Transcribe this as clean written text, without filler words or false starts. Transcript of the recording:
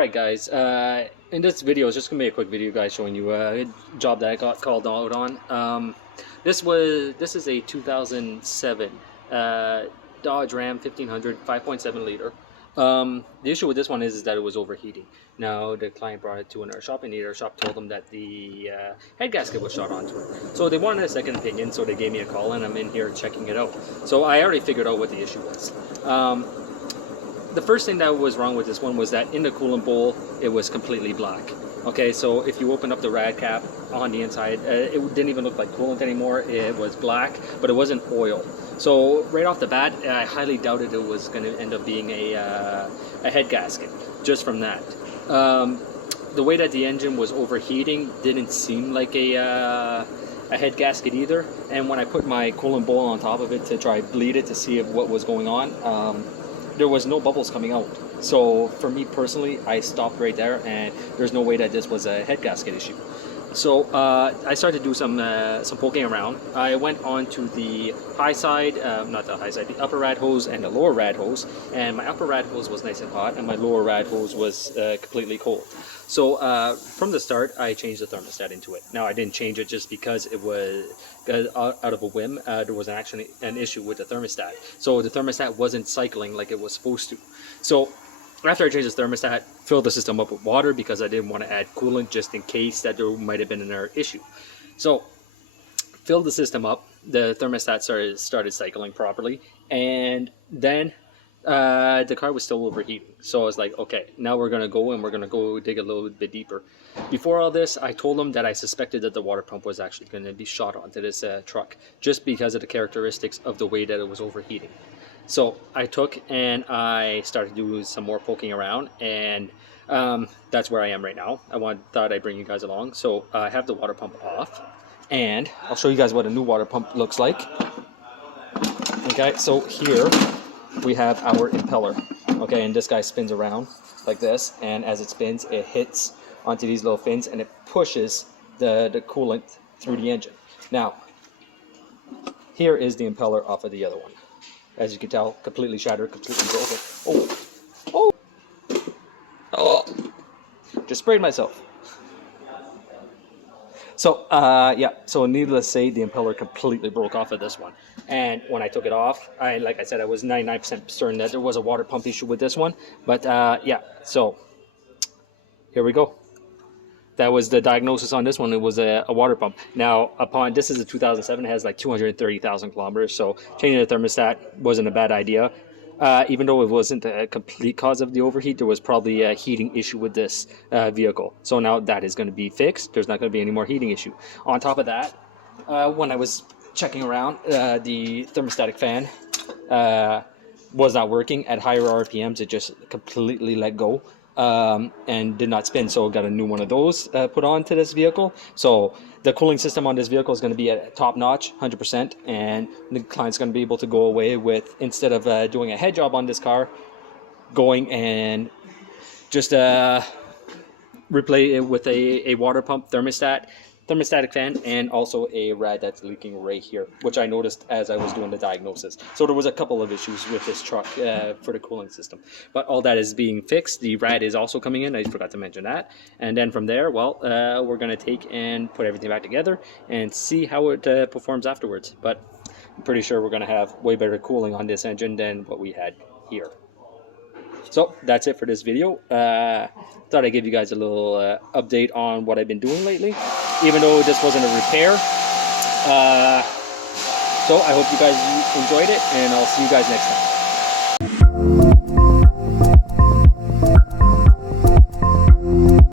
Alright guys, in this video, it's just going to be a quick video guys showing you a job that I got called out on. This is a 2007 Dodge Ram 1500 5.7 liter. The issue with this one is that it was overheating. Now the client brought it to our shop, and our shop told them that the head gasket was shot onto it. So they wanted a second opinion, so they gave me a call, and I'm in here checking it out. So I already figured out what the issue was. The first thing that was wrong with this one was that in the coolant bowl, it was completely black. Okay, so if you open up the rad cap on the inside, it didn't even look like coolant anymore. It was black, but it wasn't oil. So right off the bat, I highly doubted it was going to end up being a head gasket, just from that. The way that the engine was overheating didn't seem like a head gasket either. And when I put my coolant bowl on top of it to try bleed it to see what was going on, there was no bubbles coming out. So for me personally, I stopped right there, and there's no way that this was a head gasket issue. So I started to do some poking around. I went on to the high side, not the high side, the upper rad hose and the lower rad hose. And my upper rad hose was nice and hot, and my lower rad hose was completely cold. So from the start, I changed the thermostat into it. Now I didn't change it just because it was out of a whim. There was actually an issue with the thermostat. So the thermostat wasn't cycling like it was supposed to. So after I changed the thermostat, filled the system up with water because I didn't want to add coolant just in case that there might have been another issue. So filled the system up, the thermostat started cycling properly, and then the car was still overheating. So I was like, okay, now we're going to go dig a little bit deeper. Before all this, I told them that I suspected that the water pump was actually going to be shot onto this truck, just because of the characteristics of the way that it was overheating. So I took and I started doing some more poking around, and that's where I am right now. Thought I'd bring you guys along. So I have the water pump off, and I'll show you guys what a new water pump looks like. Okay, so here we have our impeller. Okay, and this guy spins around like this, and as it spins, it hits onto these little fins, and it pushes the coolant through the engine. Now, here is the impeller off of the other one. As you can tell, completely shattered, completely broken. Oh! Just sprayed myself. So, yeah, so needless to say, the impeller completely broke off of this one. And when I took it off, like I said, I was 99% certain that there was a water pump issue with this one. But, yeah, so here we go. That was the diagnosis on this one. It was a water pump. Now, this is a 2007, it has like 230,000 kilometers, so changing the thermostat wasn't a bad idea. Even though it wasn't a complete cause of the overheat, there was probably a heating issue with this vehicle. So now that is going to be fixed. There's not going to be any more heating issue. On top of that, when I was checking around, the thermostatic fan was not working. At higher RPMs, it just completely let go. And did not spin, so got a new one of those put onto this vehicle. So the cooling system on this vehicle is going to be at top notch, 100%, and the client's going to be able to go away with, instead of doing a head job on this car, going and just replace it with a water pump, thermostatic fan, and also a rad that's leaking right here, which I noticed as I was doing the diagnosis. So there was a couple of issues with this truck for the cooling system, but all that is being fixed. The rad is also coming in, I forgot to mention that. And then from there, well, we're going to take and put everything back together and see how it performs afterwards. But I'm pretty sure we're going to have way better cooling on this engine than what we had here. So that's it for this video. Thought I'd give you guys a little update on what I've been doing lately, even though this wasn't a repair. So I hope you guys enjoyed it, and I'll see you guys next time.